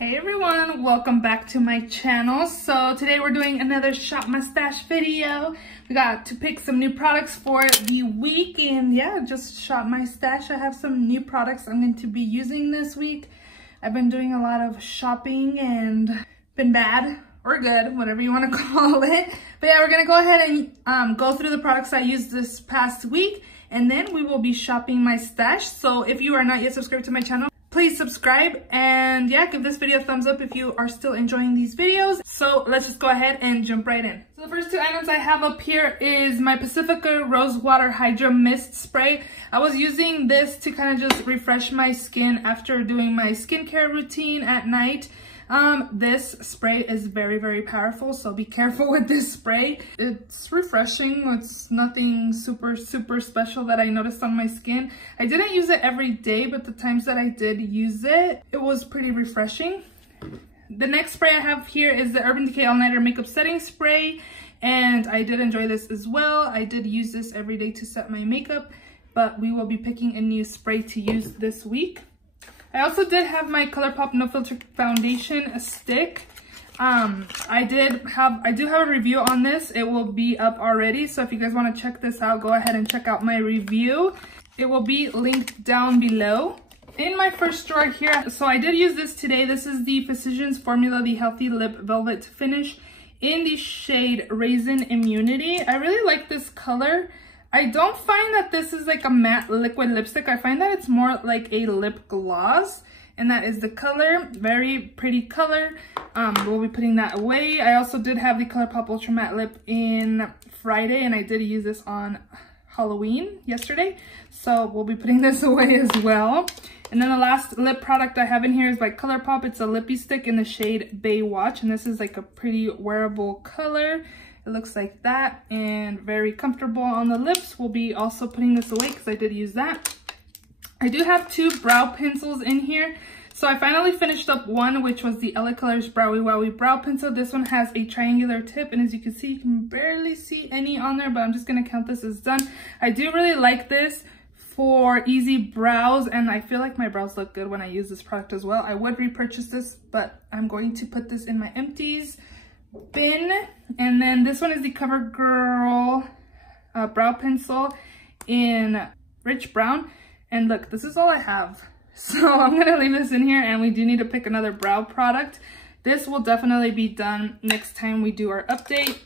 Hey everyone, welcome back to my channel. So today we're doing another shop my stash video. We got to pick some new products for the week, and yeah, just shop my stash. I have some new products I'm going to be using this week. I've been doing a lot of shopping and been bad or good, whatever you want to call it. But yeah, we're gonna go ahead and go through the products I used this past week, and then we will be shopping my stash. So if you are not yet subscribed to my channel, please subscribe, and yeah, give this video a thumbs up if you are still enjoying these videos. So let's just go ahead and jump right in. So the first two items I have up here is my Pacifica Rose Water Hydra Mist Spray. I was using this to kind of just refresh my skin after doing my skincare routine at night. This spray is very, very powerful, so be careful with this spray. It's refreshing. It's nothing super special that I noticed on my skin. I didn't use it every day, but the times that I did use it, it was pretty refreshing. The next spray I have here is the Urban Decay All Nighter Makeup Setting Spray, and I did enjoy this as well. I did use this every day to set my makeup, but we will be picking a new spray to use this week. I also did have my ColourPop No Filter Foundation stick. I do have a review on this. It will be up already, so if you guys want to check this out, go ahead and check out my review. It will be linked down below. In my first drawer here, so I did use this today. This is the Physicians Formula the Healthy Lip Velvet Finish in the shade Raisin Immunity. I really like this color. I don't find that this is like a matte liquid lipstick. I find that it's more like a lip gloss, and that is the color. Very pretty color. We'll be putting that away. I also did have the ColourPop Ultra Matte Lip in Friday, and I did use this on Halloween yesterday, so we'll be putting this away as well. And then the last lip product I have in here is by ColourPop. It's a lippy stick in the shade Baywatch, and this is like a pretty wearable color. It looks like that, and very comfortable on the lips. We'll be also putting this away because I did use that. I do have two brow pencils in here. So I finally finished up one, which was the LA Colors Browy Wowie Brow Pencil. This one has a triangular tip, and as you can see, you can barely see any on there, but I'm just gonna count this as done. I do really like this for easy brows, and I feel like my brows look good when I use this product as well. I would repurchase this, but I'm going to put this in my empties bin. And then this one is the CoverGirl brow pencil in rich brown, and look, this is all I have, so I'm gonna leave this in here, and we do need to pick another brow product. This will definitely be done next time we do our update.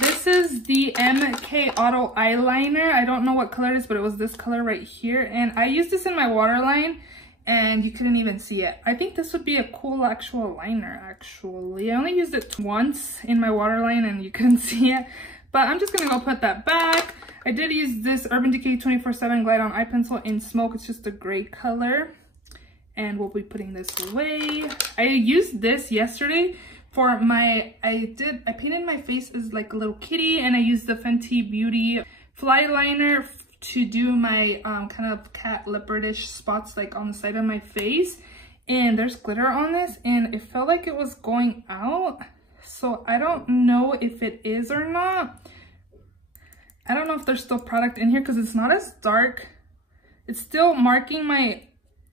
This is the MK Auto Eyeliner. I don't know what color it is, but it was this color right here, and I used this in my waterline and you couldn't even see it. I think this would be a cool actual liner, actually. I only used it once in my waterline and you couldn't see it, but I'm just gonna go put that back. I did use this Urban Decay 24/7 Glide On Eye Pencil in Smoke. It's just a gray color, and we'll be putting this away. I used this yesterday for my, I painted my face as like a little kitty, and I used the Fenty Beauty Fly Liner to do my kind of cat leopardish spots like on the side of my face, and there's glitter on this, and it felt like it was going out, so I don't know if it is or not. I don't know if there's still product in here because it's not as dark. It's still marking my,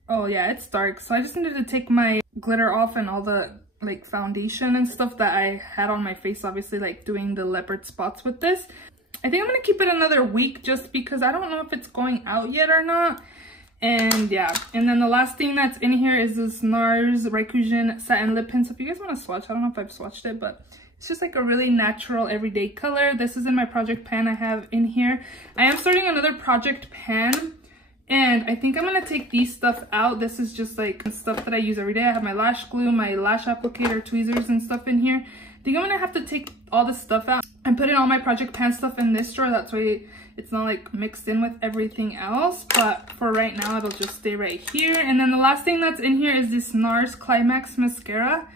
oh yeah, it's dark, so I just needed to take my glitter off and all the like foundation and stuff that I had on my face, obviously like doing the leopard spots with this. I think I'm gonna keep it another week just because I don't know if it's going out yet or not. And yeah, and then the last thing that's in here is this NARS Raikkonen Satin Lip Pencil. If you guys want to swatch, I don't know if I've swatched it, but it's just like a really natural everyday color. This is in my project pan I have in here. I am starting another project pan, and I think I'm gonna take these stuff out. This is just like stuff that I use every day. I have my lash glue, my lash applicator, tweezers and stuff in here. I think I'm gonna have to take all this stuff out and put in all my project pan stuff in this drawer. That's why it's not like mixed in with everything else, but for right now it'll just stay right here. And then the last thing that's in here is this NARS Climax mascara.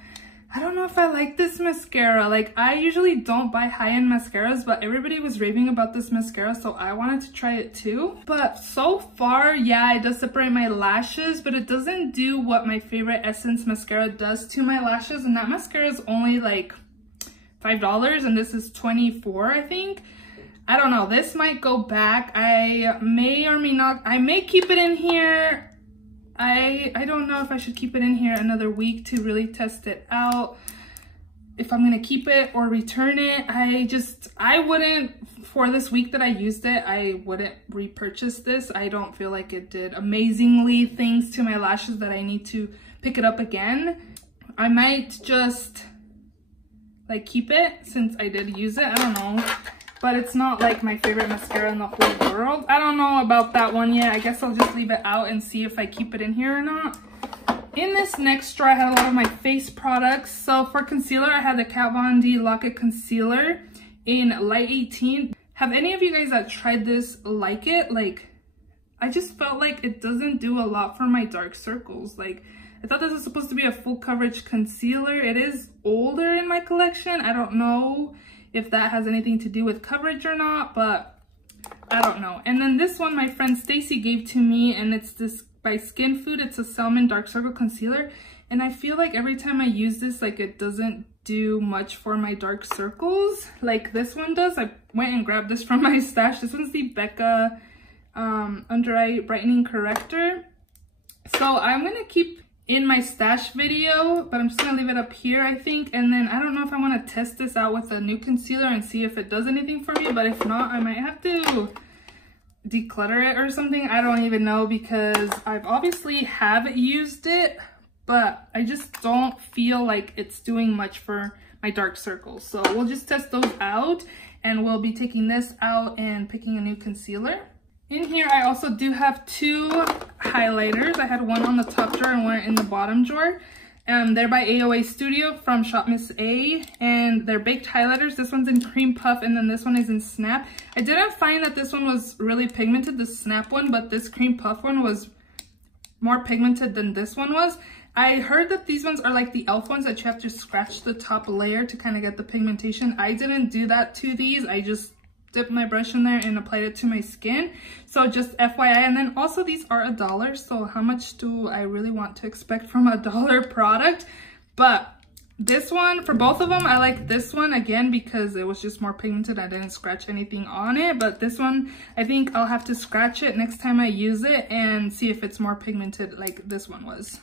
I don't know if I like this mascara. Like, I usually don't buy high-end mascaras, but everybody was raving about this mascara, so I wanted to try it too. But so far, yeah, it does separate my lashes, but it doesn't do what my favorite Essence mascara does to my lashes, and that mascara is only like $5, and this is $24, I think. I don't know, this might go back. I may or may not, I may keep it in here. I don't know if I should keep it in here another week to really test it out, if I'm gonna keep it or return it. I wouldn't, for this week that I used it, I wouldn't repurchase this. I don't feel like it did amazingly things to my lashes that I need to pick it up again. I might just like keep it since I did use it. I don't know, but it's not like my favorite mascara in the whole world. I don't know about that one yet. I guess I'll just leave it out and see if I keep it in here or not. In this next drawer, I had a lot of my face products. So for concealer, I had the Kat Von D Lock-It Concealer in Light 18. Have any of you guys that tried this like it? Like, I just felt like it doesn't do a lot for my dark circles. Like, I thought this was supposed to be a full coverage concealer. It is older in my collection. I don't know if that has anything to do with coverage or not, but I don't know. And then this one my friend Stacy gave to me, and it's this by Skin Food. It's a Salmon Dark Circle Concealer, and I feel like every time I use this, like, it doesn't do much for my dark circles like this one does. I went and grabbed this from my stash. This one's the Becca Under Eye Brightening Corrector. So I'm gonna keep in my stash video, but I'm just gonna leave it up here, I think. And then I don't know if I want to test this out with a new concealer and see if it does anything for me, but if not, I might have to declutter it or something. I don't even know, because I've obviously have used it, but I just don't feel like it's doing much for my dark circles. So we'll just test those out, and we'll be taking this out and picking a new concealer. In here, I also do have two highlighters. I had one on the top drawer and one in the bottom drawer. They're by AOA Studio from Shop Miss A, and they're baked highlighters. This one's in Cream Puff, and then this one is in Snap. I didn't find that this one was really pigmented, the Snap one, but this Cream Puff one was more pigmented than this one was. I heard that these ones are like the e.l.f. ones that you have to scratch the top layer to kind of get the pigmentation. I didn't do that to these. I just dipped my brush in there and applied it to my skin. So just FYI. And then also these are $1, so how much do I really want to expect from a $1 product? But this one, for both of them, I like this one again because it was just more pigmented. I didn't scratch anything on it, but this one, I think I'll have to scratch it next time I use it and see if it's more pigmented like this one was.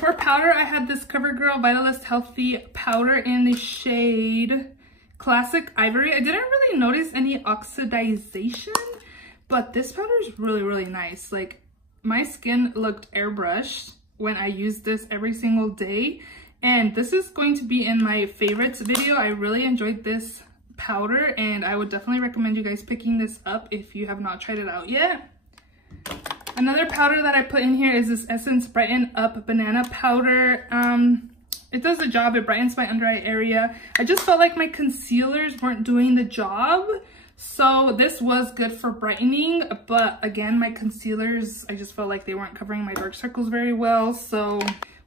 For powder, I had this CoverGirl Vitalist Healthy powder in the shade Classic Ivory. I didn't really notice any oxidization, but this powder is really, really nice. Like, my skin looked airbrushed when I used this every single day, and this is going to be in my favorites video. I really enjoyed this powder, and I would definitely recommend you guys picking this up if you have not tried it out yet. Another powder that I put in here is this Essence Brighten Up Banana Powder. It does the job. It brightens my under eye area. I just felt like my concealers weren't doing the job, so this was good for brightening, but again, my concealers, I just felt like they weren't covering my dark circles very well, so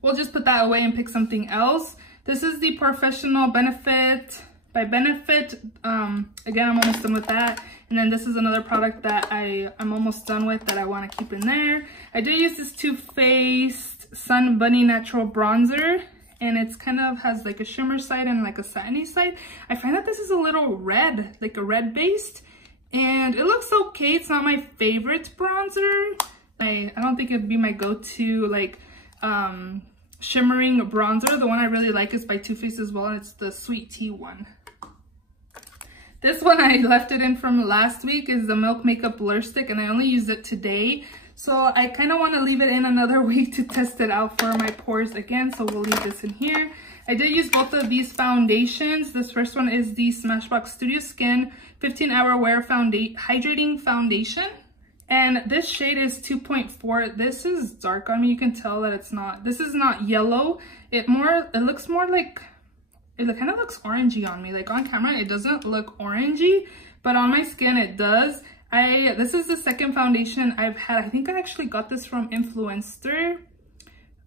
we'll just put that away and pick something else. This is the Professional Benefit by Benefit. Again, I'm almost done with that. And then this is another product that I'm almost done with that I want to keep in there. I did use this Too Faced Sun Bunny Natural Bronzer, and it's kind of has like a shimmer side and like a satiny side. I find that this is a little red, like a red based, and it looks okay. It's not my favorite bronzer. I don't think it'd be my go-to like shimmering bronzer. The one I really like is by Too Faced as well, and it's the Sweet Tea one. This one I left it in from last week is the Milk Makeup Blur Stick, and I only used it today. So I kind of want to leave it in another week to test it out for my pores again. So we'll leave this in here. I did use both of these foundations. This first one is the Smashbox Studio Skin 15-Hour Wear Hydrating Foundation. And this shade is 2.4. This is dark on me. You can tell that it's not, this is not yellow. It looks more like, it kind of looks orangey on me. Like on camera, it doesn't look orangey, but on my skin, it does. This is the second foundation I've had. I think I actually got this from Influenster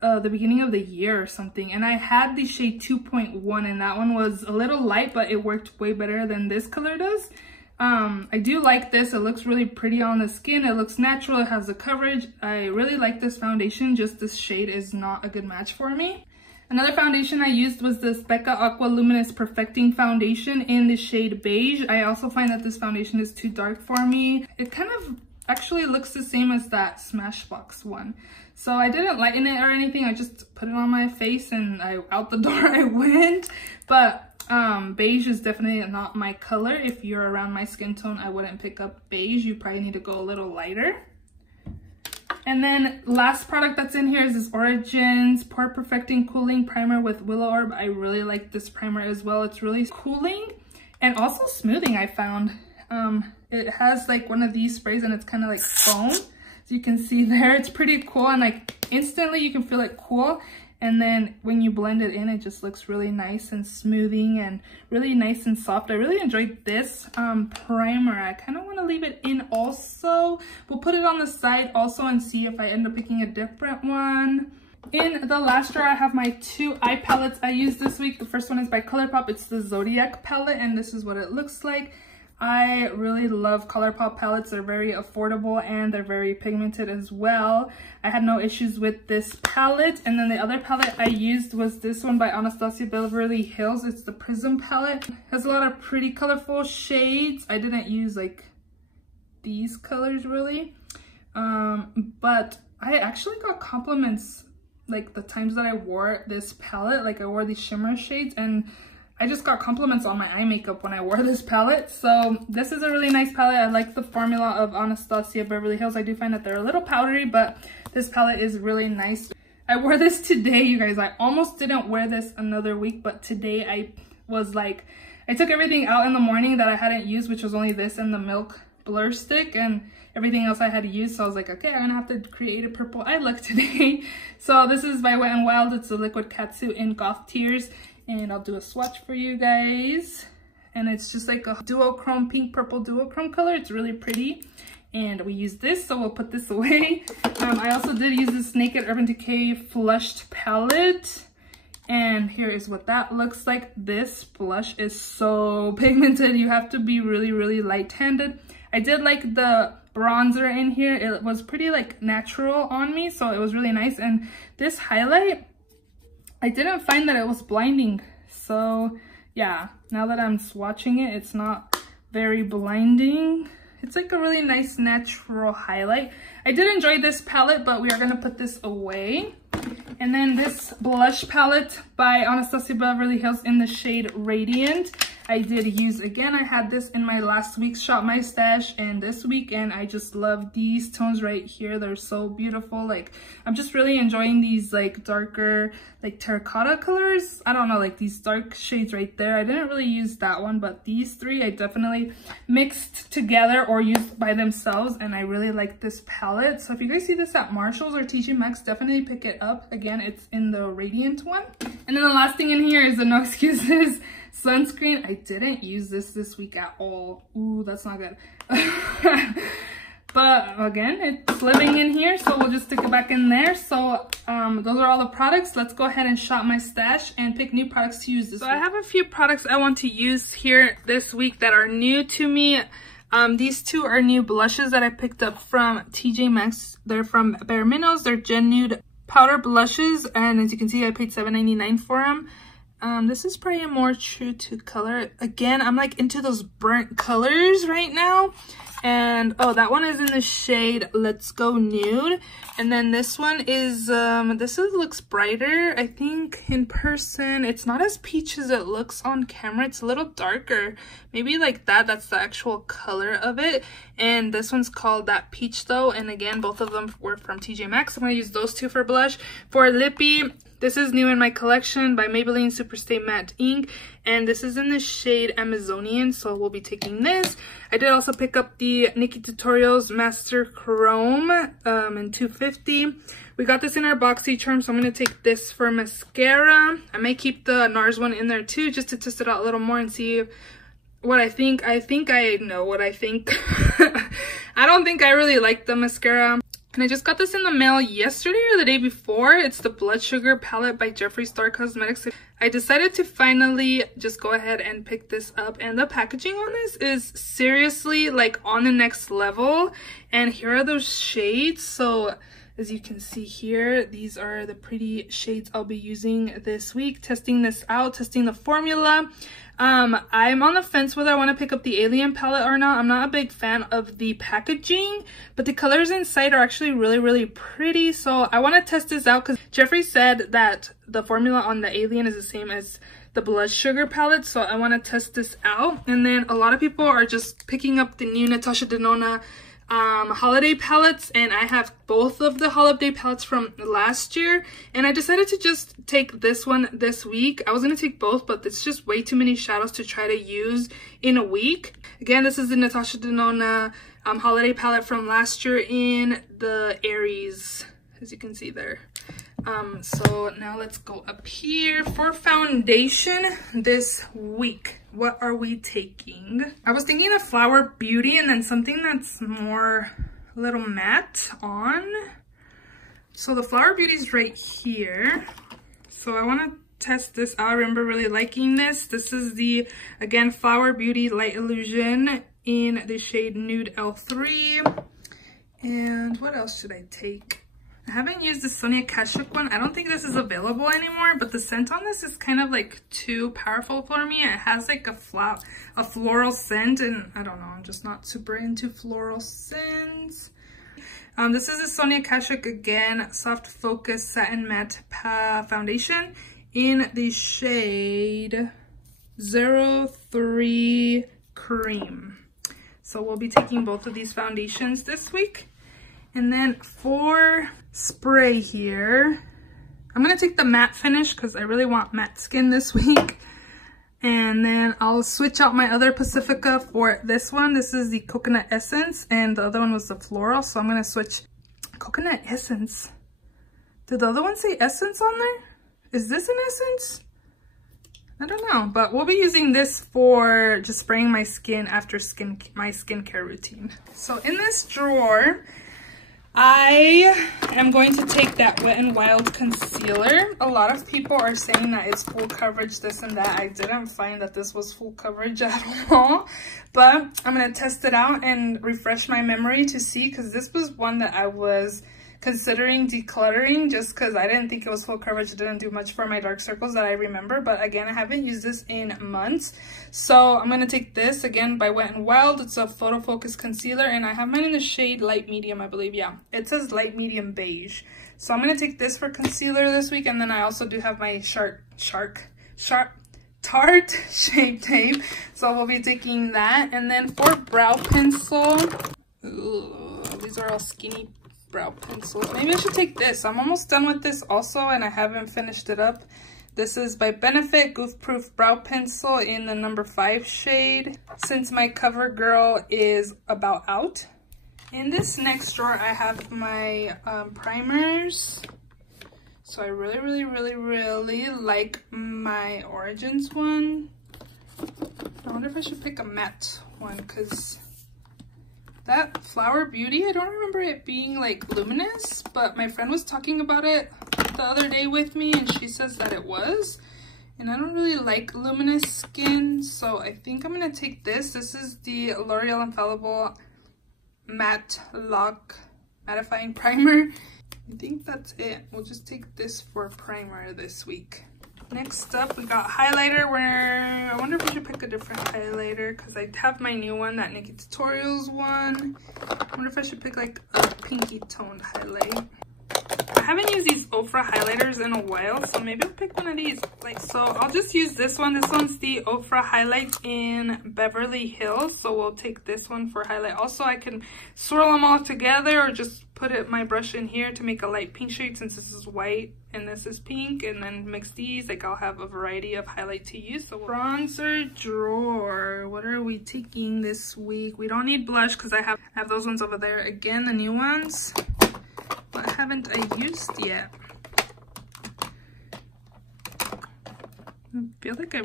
the beginning of the year or something. And I had the shade 2.1, and that one was a little light, but it worked way better than this color does. I do like this. It looks really pretty on the skin. It looks natural. It has the coverage. I really like this foundation. Just this shade is not a good match for me. Another foundation I used was this Becca Aqua Luminous Perfecting Foundation in the shade Beige. I also find that this foundation is too dark for me. It kind of, actually looks the same as that Smashbox one. So I didn't lighten it or anything. I just put it on my face and out the door I went. But beige is definitely not my color. If you're around my skin tone, I wouldn't pick up beige. You probably need to go a little lighter. And then last product that's in here is this Origins Pore Perfecting Cooling Primer with Willow Orb. I really like this primer as well. It's really cooling and also smoothing, I found. It has like one of these sprays and it's kind of like foam. So you can see there, it's pretty cool, and like instantly you can feel it cool. And then when you blend it in, it just looks really nice and smoothing and really nice and soft. I really enjoyed this primer. I kind of want to leave it in also. We'll put it on the side also and see if I end up picking a different one. In the last drawer, I have my 2 eye palettes I used this week. The first one is by ColourPop. It's the Zodiac palette, and this is what it looks like. I really love ColourPop palettes. They're very affordable and they're very pigmented as well. I had no issues with this palette. And then the other palette I used was this one by Anastasia Beverly Hills. It's the Prism palette. It has a lot of pretty colorful shades. I didn't use like these colors really. But I actually got compliments like the times that I wore this palette. Like I wore these shimmer shades, and I just got compliments on my eye makeup when I wore this palette. So this is a really nice palette. I like the formula of Anastasia Beverly Hills. I do find that they're a little powdery, but this palette is really nice. I wore this today, you guys. I almost didn't wear this another week, but today I was like, I took everything out in the morning that I hadn't used, which was only this and the Milk Blur Stick, and everything else I had to use. So I was like, okay, I'm gonna have to create a purple eye look today. So this is by Wet n Wild. It's a liquid catsuit in Goth Tears. And I'll do a swatch for you guys. And it's just like a duochrome, pink purple duochrome color. It's really pretty. And we use this, so we'll put this away. I also did use this Naked Urban Decay Flushed palette. And here is what that looks like. This blush is so pigmented. You have to be really, really light-handed. I did like the bronzer in here. It was pretty like natural on me, so it was really nice. And this highlight, I didn't find that it was blinding. So yeah, now that I'm swatching it, it's not very blinding. It's like a really nice natural highlight. I did enjoy this palette, but we are gonna put this away. And then this blush palette by Anastasia Beverly Hills in the shade Radiant. I did use again. I had this in my last week's Shop My Stash and this week, and I just love these tones right here. They're so beautiful. Like, I'm just really enjoying these like darker like terracotta colors. I don't know, like these dark shades right there. I didn't really use that one, but these three I definitely mixed together or used by themselves, and I really like this palette. So if you guys see this at Marshalls or TJ Maxx, definitely pick it up. Again, it's in the Radiant one. And then the last thing in here is the No Excuses sunscreen. I didn't use this week at all. Ooh, that's not good. But again, it's living in here, so we'll just stick it back in there. So those are all the products. Let's go ahead and shop my stash and pick new products to use this week. I have a few products I want to use here this week that are new to me. These two are new blushes that I picked up from TJ Maxx. They're from Bare Minnows. They're Gen Nude powder blushes, and as you can see, I paid $7.99 for them. This is probably a more true to color. Again, I'm like into those burnt colors right now. And oh, that one is in the shade Let's Go Nude. And then this one is, looks brighter. I think in person, it's not as peach as it looks on camera. It's a little darker. Maybe like that, that's the actual color of it. And this one's called That Peach though. And again, both of them were from TJ Maxx. I'm gonna use those two for blush. For lippy, this is new in my collection by Maybelline Superstay Matte Ink, and this is in the shade Amazonian, so we'll be taking this. I did also pick up the Nikki Tutorials Master Chrome in 250. We got this in our BoxyCharm, so I'm going to take this for mascara. I may keep the NARS one in there too, just to test it out a little more and see what I think. I think I know what I think. I don't think I really like the mascara. And I just got this in the mail yesterday or the day before. It's the Blood Sugar palette by Jeffree Star Cosmetics. I decided to finally just go ahead and pick this up. And the packaging on this is seriously like on the next level. And here are those shades. So As you can see here, these are the pretty shades I'll be using this week. Testing this out, testing the formula. I'm on the fence whether I want to pick up the Alien palette or not. I'm not a big fan of the packaging, but the colors inside are actually really pretty. So I want to test this out because Jeffree said that the formula on the Alien is the same as the Blood Sugar palette. So I want to test this out. And then a lot of people are just picking up the new Natasha Denona holiday palettes, and I have both of the holiday palettes from last year, and I decided to just take this one this week. I was going to take both, but it's just way too many shadows to try to use in a week. Again, this is the Natasha Denona holiday palette from last year in the Aries, as you can see there. So now let's go up here for foundation this week. What are we taking? I was thinking of Flower Beauty and then something that's more a little matte on. So the Flower Beauty is right here. So I want to test this out. I remember really liking this. This is the, again, Flower Beauty Light Illusion in the shade Nude L3. And what else should I take? I haven't used the Sonia Kashuk one. I don't think this is available anymore, but the scent on this is kind of like too powerful for me. It has like a floral scent, and I don't know, I'm just not super into floral scents. This is the Sonia Kashuk, again, Soft Focus Satin Matte Foundation in the shade 03 Cream. So we'll be taking both of these foundations this week. And then for spray here, I'm going to take the matte finish because I really want matte skin this week. And then I'll switch out my other Pacifica for this one. This is the Coconut Essence, and the other one was the Floral. So I'm going to switch Coconut Essence. Did the other one say Essence on there? Is this an Essence? I don't know, but we'll be using this for just spraying my skin after my skincare routine. So in this drawer, I am going to take that Wet n Wild concealer. A lot of people are saying that it's full coverage, this and that. I didn't find that this was full coverage at all, but I'm going to test it out and refresh my memory to see, because this was one that I was considering decluttering just because I didn't think it was full coverage. It didn't do much for my dark circles that I remember, but again, I haven't used this in months. So I'm going to take this again by Wet n Wild. It's a Photo Focus concealer, and I have mine in the shade light medium, I believe. Yeah, it says light medium beige. So I'm going to take this for concealer this week, and then I also do have my Tarte Shape Tape, so we'll be taking that. And then for brow pencil, these are all skinny brow pencils. Maybe I should take this. I'm almost done with this also, and I haven't finished it up. This is by Benefit Goof Proof Brow Pencil in the number 5 shade, since my CoverGirl is about out. In this next drawer, I have my primers. So I really like my Origins one. I wonder if I should pick a matte one, because that Flower Beauty, I don't remember it being like luminous, but my friend was talking about it the other day with me, and she says that it was. And I don't really like luminous skin, so I think I'm going to take this. This is the L'Oreal Infallible Matte Lock Mattifying Primer. I think that's it. We'll just take this for primer this week. Next up, we got highlighter, where I wonder if we should pick a different highlighter, because I have my new one, that Nikki Tutorials one. I wonder if I should pick like a pinky toned highlight. I haven't used these Ofra highlighters in a while, so maybe I'll pick one of these. So I'll just use this one. This one's the Ofra highlight in Beverly Hills, so we'll take this one for highlight. Also, I can swirl them all together or just put my brush in here to make a light pink shade, since this is white and this is pink, and then mix these. Like, I'll have a variety of highlight to use. So bronzer drawer, what are we taking this week? We don't need blush because I have those ones over there. Again, the new ones. What haven't I used yet? I feel like I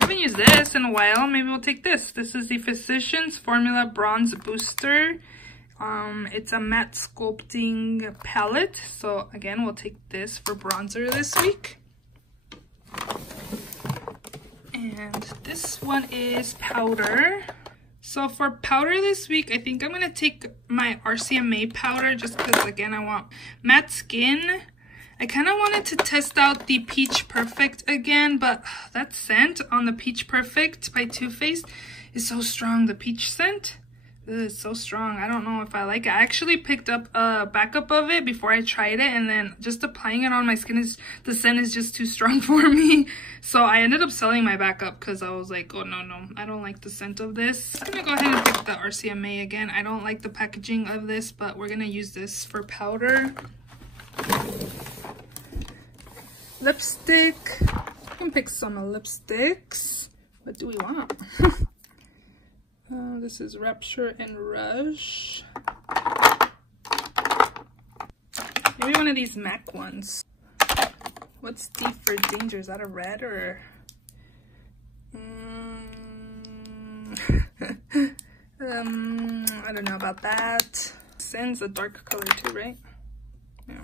haven't used this in a while. Maybe we'll take this. This is the Physicians Formula Bronze Booster. It's a matte sculpting palette. So again, we'll take this for bronzer this week. And this one is powder. So for powder this week, I think I'm going to take my RCMA powder just because, again, I want matte skin. I kind of wanted to test out the Peach Perfect again, but that scent on the Peach Perfect by Too Faced is so strong. The peach scent is so strong. I don't know if I like it. I actually picked up a backup of it before I tried it, and then just applying it on my skin, the scent is just too strong for me. So I ended up selling my backup because I was like, oh no, I don't like the scent of this. I'm gonna go ahead and pick the RCMA again. I don't like the packaging of this, but we're gonna use this for powder. Lipstick. I can pick some lipsticks. What do we want? This is Rapture and Rush. Maybe one of these MAC ones. What's D for Danger? Is that a red or? I don't know about that. Sin's a dark color too, right? Yeah.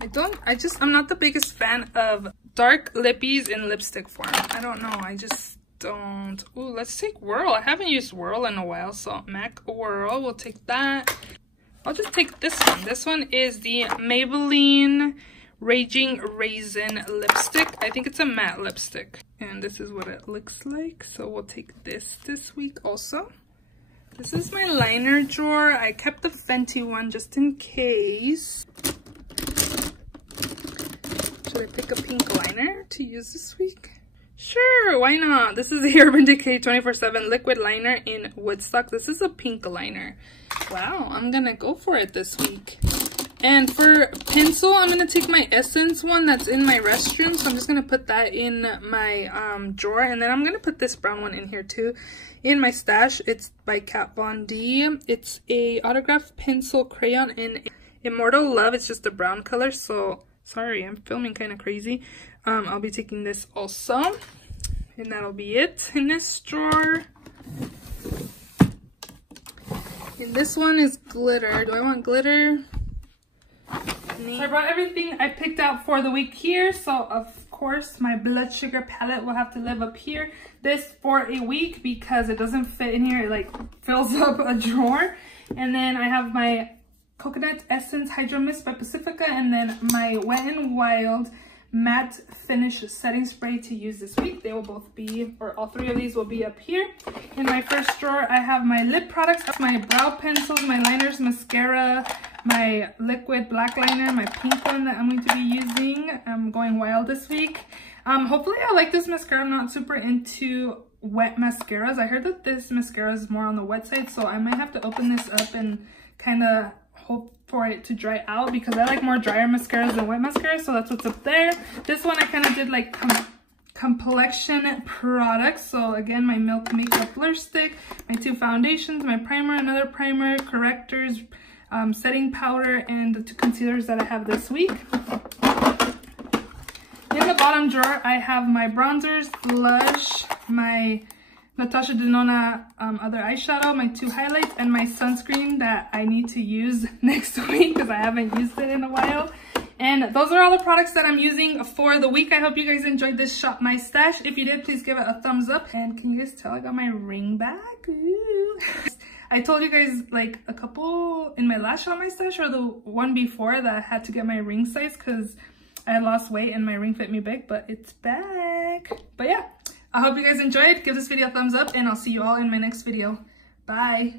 I'm not the biggest fan of dark lippies in lipstick form. I don't know. I just don't. Ooh, let's take Whirl. I haven't used Whirl in a while, so MAC Whirl. We'll take that. I'll just take this one. This one is the Maybelline Raging Raisin lipstick. I think it's a matte lipstick. And this is what it looks like. So we'll take this week also. This is my liner drawer. I kept the Fenty one just in case. Should I pick a pink liner to use this week? Sure, why not? This is the Urban Decay 24/7 liquid liner in Woodstock. This is a pink liner. Wow, I'm gonna go for it this week. And for pencil, I'm gonna take my Essence one that's in my restroom. So I'm just gonna put that in my drawer. And then I'm gonna put this brown one in here too, in my stash. It's by Kat Von D. It's a autographed pencil crayon in Immortal Love. It's just a brown color, so sorry, I'm filming kind of crazy. I'll be taking this also. And that'll be it in this drawer. And this one is glitter. Do I want glitter? So I brought everything I picked out for the week here. So of course my blood sugar palette will have to live up here. This for a week because it doesn't fit in here. It like fills up a drawer. And then I have my Coconut Essence Hydro Mist by Pacifica, and then my Wet n Wild matte finish setting spray to use this week. They will both be, or all three of these will be up here. In my first drawer, I have my lip products, my brow pencils, my liners, mascara, my liquid black liner, my pink one that I'm going to be using. I'm going wild this week. Hopefully I like this mascara. I'm not super into wet mascaras. I heard that this mascara is more on the wet side, so I might have to open this up and kind of hope for it to dry out because I like more drier mascaras than wet mascaras, so that's what's up there. This one I kind of did like complexion products. So again, my Milk Makeup Blur Stick, my two foundations, my primer, another primer, correctors, setting powder, and the two concealers that I have this week. In the bottom drawer, I have my bronzers, blush, my Natasha Denona other eyeshadow, my two highlights, and my sunscreen that I need to use next week because I haven't used it in a while. And those are all the products that I'm using for the week. I hope you guys enjoyed this Shop My Stash. If you did, please give it a thumbs up. And can you guys tell I got my ring back? Ooh. I told you guys like a couple in my last Shop My Stash or the one before that I had to get my ring size because I had lost weight and my ring fit me big, but it's back. But yeah. I hope you guys enjoyed. Give this video a thumbs up and I'll see you all in my next video. Bye.